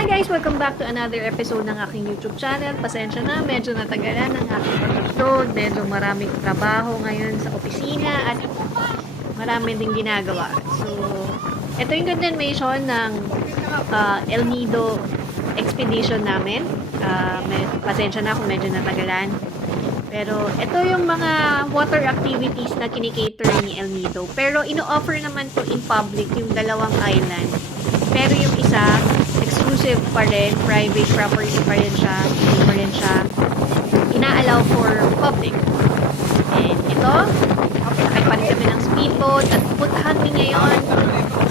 Hi guys! Welcome back to another episode ng aking YouTube channel. Pasensya na, medyo natagalan ng aking pag-upload. Medyo maraming trabaho ngayon sa opisina at marami ding ginagawa. So, ito yung continuation ng El Nido expedition namin. Pasensya na kung medyo natagalan. Pero ito yung mga water activities na kinikater ni El Nido. Pero ino-offer naman to in public yung dalawang island. Pero yung isa, exclusive pa rin, private property pa rin siya, hindi pa rin siya ina-allow for public. And ito, sakay pa rin kami ng speedboat at pupuntahan kami ngayon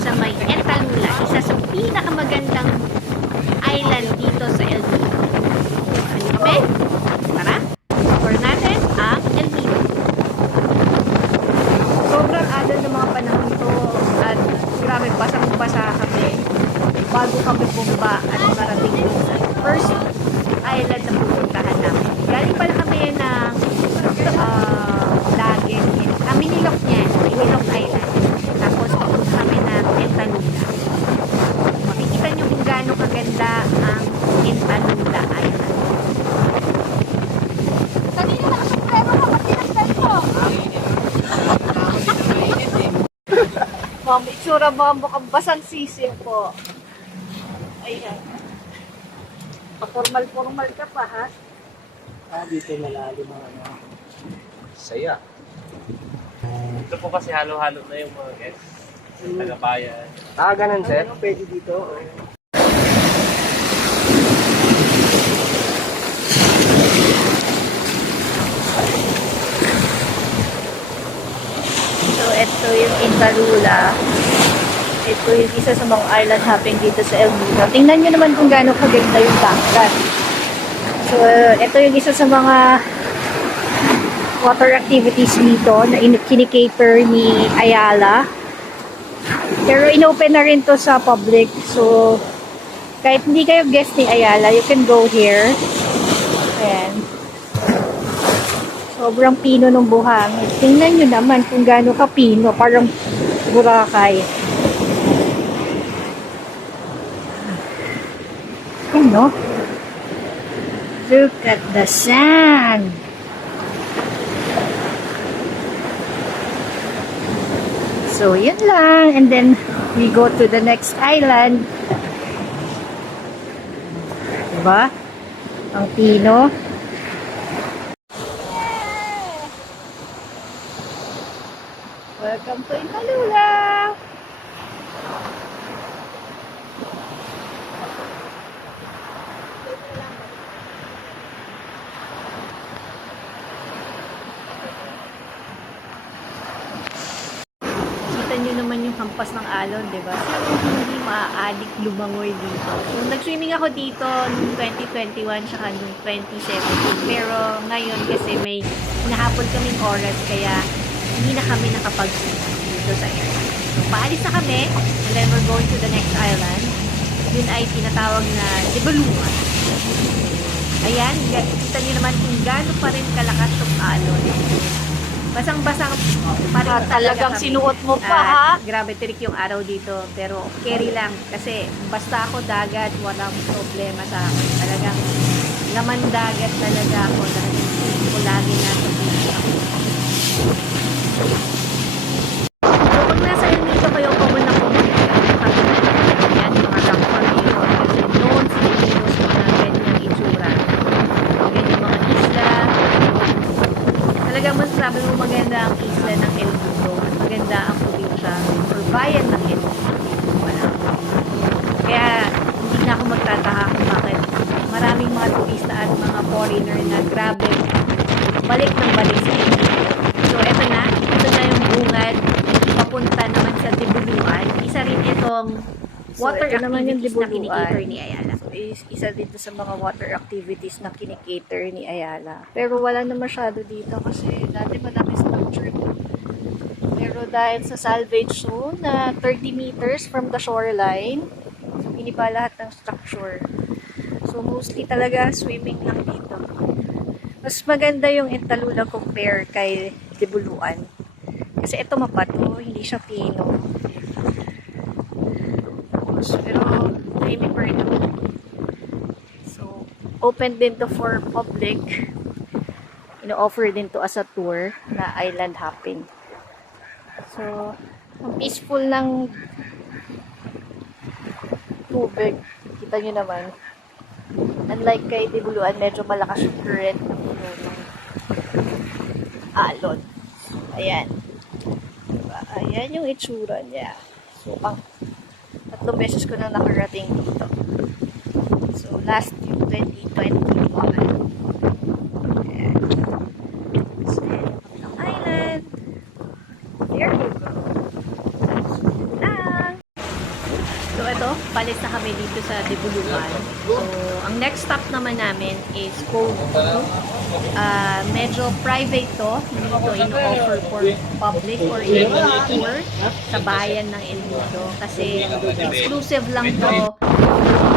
sa may Entalula, isa sa pinakamagandang island dito sa El Nido. Ano kami? Tara, explore natin ang El Nido. Sobrang adal ng mga panahon to at grabe, basang-basa kami bago kami bumba at marating dun sa first island na pupuntahan namin. Galing pala kami ng Dagen. Minilok niya, Minilok Island. Tapos papunta kami ng Entalula. Makikita nyo kung gaano kaganda ang Entalula Island. Kanina nakasuprero ka, ba't tinagdan mo? Ma'am, itsura mo mukhang basang sisi po. Ayan. Formal-formal ka pa, ha? Dito malalim ang ano. Saya. Ito po kasi halo-halo na yung mga guests. Taga-bayan. Ganun sir? Pwede dito. So, ito yung Entalula. Ito yung isa sa mga island hopping dito sa El Nido. Tingnan nyo naman kung gaano kaganda yung dagat. So, ito yung isa sa mga water activities dito na kinikater ni Ayala. Pero inopen na rin to sa public. So, kahit hindi kayo guest ni Ayala, you can go here. Ayan. Sobrang pino ng buhangin. Tingnan nyo naman kung gaano kapino. Parang Boracay. No? Look at the sand. So, yun lang. And then, we go to the next island. Diba? Ang pino. Welcome to Entalula! Kita nyo naman yung hampas ng alon, diba? Sino hindi maa-addict lumangoy dito? So, nag-swimming ako dito noong 2021 saka noong 2017. Pero ngayon kasi may hinahapon kaming oras kaya hindi na kami nakapag-swim dito sa area. So, paalis na kami and then we're going to the next island. Yun ay tinatawag na Dibuluan. Ayan, kita nyo naman kung gaano pa rin kalakas yung alon. Basang-basang pa rin Talagang kami. sinuot mo pa, ha? Grabe, tirik yung araw dito. Pero carry lang. Kasi basta ako dagat, walang problema sa akin. Talagang laman dagat talaga ako. Talagang hindi ko lagi nasa beach ako. So, pag nasa El Nido kayo, common na common yan, mga rock formation. Kasi noon sa El Nido, so mga ganyang itsura. Ganyang mga isla. Talagang masasabi mo maganda ang isla ng El Nido at maganda ang probinsya or bayan ng El Nido. Kaya hindi na ako magtataka kung bakit maraming mga turista at mga foreigner na grabe balik ng balik sa El Nido. So ito na yung bungad papunta naman sa Dibuluan. Isa rin itong water activities na kinikater ni Ayala. So, isa dito sa mga water activities na kinikater ni Ayala. Pero wala na masyado dito kasi dati madami structure. Pero dahil sa salvage zone na 30 meters from the shoreline, so iniba lahat ng structure. So mostly talaga swimming lang dito. Mas maganda yung Entalula compare kay Dibuluan. Kasi ito mapato, hindi siya pino. Pero tahimik pa rin ako. open din to for public. Ino-offer din to as a tour na island hopping. So, ang peaceful ng tubig. Kita nyo naman. Unlike kay Dibuluan, medyo malakas yung current ng alon. Ayan. Diba? Ayan yung itsura niya. So, 3 beses ko na nakarating dito. So, last yung 2021. Ayan. So, ayan yung island. There you go. So, ito, palis na kami dito sa Dibuluan. So, ang next stop naman namin is Cove 2. Medyo private to. Hindi to ino-offer for public or any tour sa bayan ng El Nido. Kasi exclusive lang to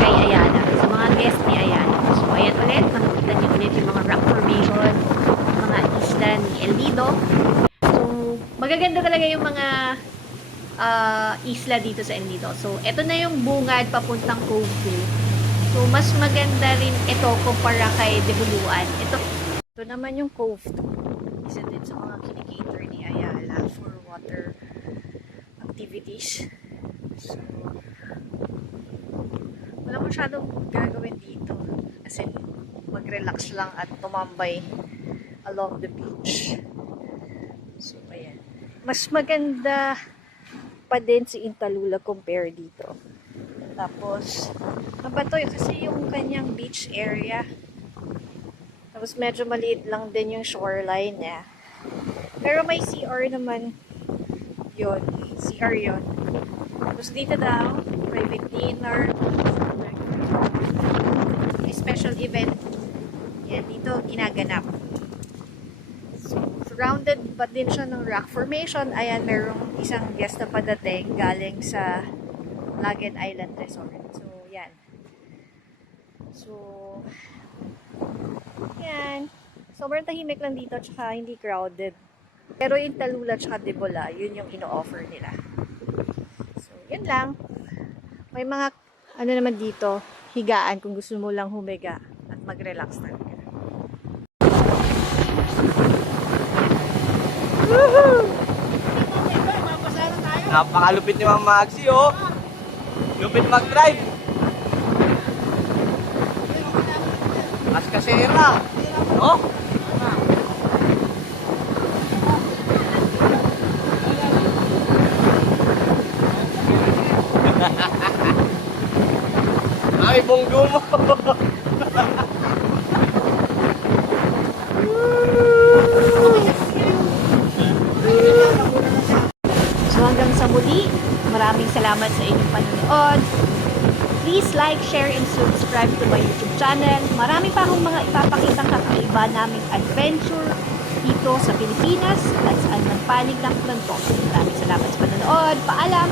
kay Ayala. Sa mga guest ni Ayala. So, ayan ulit. Makikita niyo ulit yung mga rock formation, mga isla ni El Nido. So, magaganda talaga yung mga isla dito sa El Nido. So, ito na yung bungad papuntang Cove 2. So, mas maganda rin ito kumpara kay Dibuluan. Ito naman yung Cove 2. Isa din sa mga kinikater ni Ayala for water activities. So, wala masyadong gagawin dito. As in, mag-relax lang at tumambay along the beach. So, ayan. Mas maganda pa din si Intalula compare dito. Tapos, mabato kasi yung kanyang beach area. Tapos, medyo maliit lang din yung shoreline niya. Pero may CR naman yun. CR yun. Tapos, dito daw, private dinner. May special event. Yan, dito ginaganap. So, surrounded pa din siya ng rock formation. Ayan, merong isang guest na padating galing sa Lagen Island Resort. So, yan. So, yan. Sobrang tahimik lang dito, tsaka hindi crowded. Pero yung Talula tsaka Dibula, yun yung ino-offer nila. So, yun lang. May mga, ano naman dito, higaan kung gusto mo lang humiga at mag-relax talaga. Napakalupit ni Ma'am Maxi, oh. Lupit mag-drive. As kasera. No? Ay, bunggo mo. So hanggang sa muli, maraming salamat sa inyong panonood. Please like, share, and subscribe to my YouTube channel. Marami pa akong mga ipapakitang kakaiba naming adventure dito sa Pilipinas at saan man panig ng planto. Maraming salamat sa panonood. Paalam!